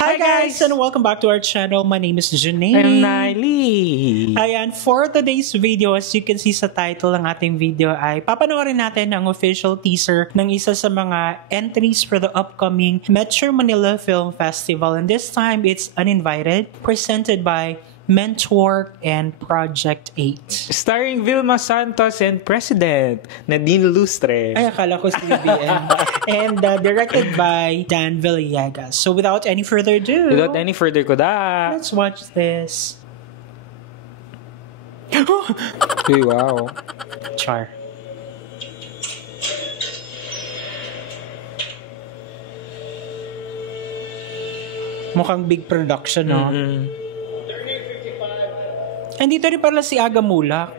Hi guys, and welcome back to our channel. My name is Janae. I'm Niley. Ayan, for today's video, as you can see sa title ng ating video ay papanoorin natin ang official teaser ng isa sa mga entries for the upcoming Metro Manila Film Festival. And this time, it's Uninvited, presented by Mentor and Project 8. Starring Vilma Santos and President Nadine Lustre. Ay, akala ko si BBM. And directed by Dan Villegas. So without any further ado, kuda, let's watch this. Uy, wow. Char. Mukhang big production, no? Mm-hmm. And dito rin pala si Aga Mulak.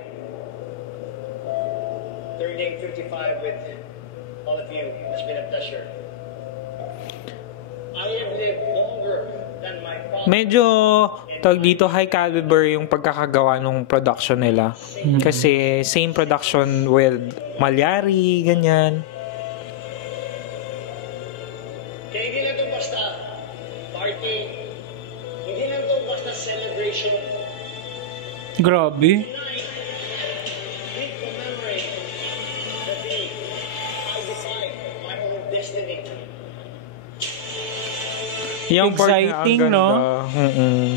Turning 55 with all of you. It's been a pleasure. I have lived longer than my father. Medyo tawag dito high caliber yung pagkakagawa ng production nila. Kasi same production with Malyari, ganyan. Kaya hindi na ito basta party. Hindi na ito basta celebration. Grabe. Tonight, we commemorate the day I defined my own destiny. Yung part na ang Exciting, ganda. no? Mm-mm.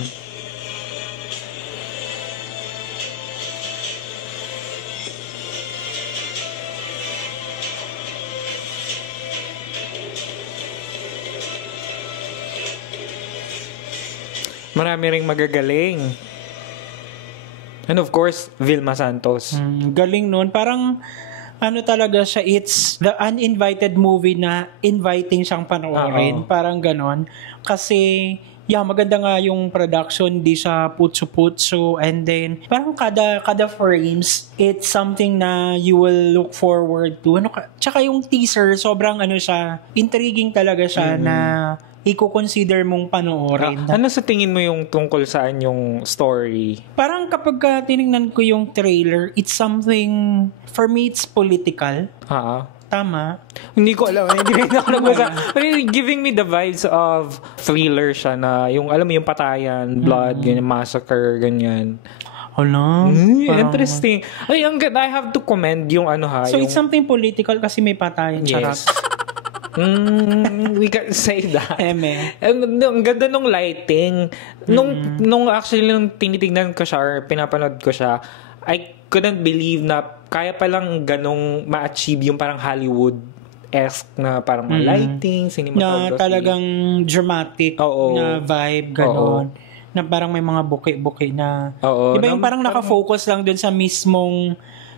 Marami ring magagaling. And of course, Vilma Santos. Galing nun. Parang, ano talaga siya, it's the uninvited movie na inviting siyang panoorin. Oo. Parang ganon. Kasi, maganda nga yung production, di siya putso-putso. And then, parang kada frames, it's something na you will look forward to. Tsaka yung teaser, sobrang siya, intriguing talaga siya na i-consider mong panoorin. Ano sa tingin mo yung tungkol saan yung story? Parang kapag tinignan ko yung trailer, it's something, for me, it's political. Tama. Hindi ko alam. Hindi rin ako nag-usa. Giving me the vibes of thriller siya na yung, alam mo, yung patayan, blood, ganyan, massacre, ganyan. Hala. Interesting. Ay, I have to commend yung So, yung, it's something political kasi may patayan. yes. We can say that. Eme. Ang ganda nung lighting. Nung actually, nung tinitignan ko siya or pinapanood ko siya, I couldn't believe na kaya palang ganong ma-achieve yung parang Hollywood-esque na parang lighting, cinematography. Na talagang dramatic na vibe, ganon. Na parang may mga buki-buki na. Diba yung parang nakafocus lang dun sa mismong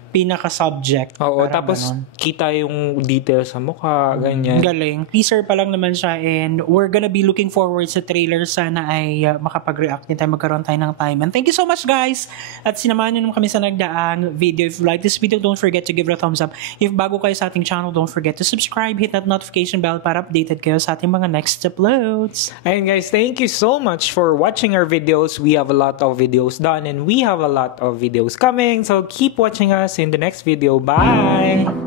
pinaka-subject. Tapos ganon. kita yung details sa mukha, ganyan. Galing. Teaser pa lang naman siya and we're gonna be looking forward sa trailer. Sana ay makapag-react din tayo, magkaroon tayo ng time. And thank you so much guys! At sinamahan nyo naman kami sa nagdaang video. If you like this video, don't forget to give it a thumbs up. If bago kayo sa ating channel, don't forget to subscribe, hit that notification bell para updated kayo sa ating mga next uploads. Ayun guys, thank you so much for watching our videos. We have a lot of videos done and we have a lot of videos coming. So keep watching us in the next video. Bye!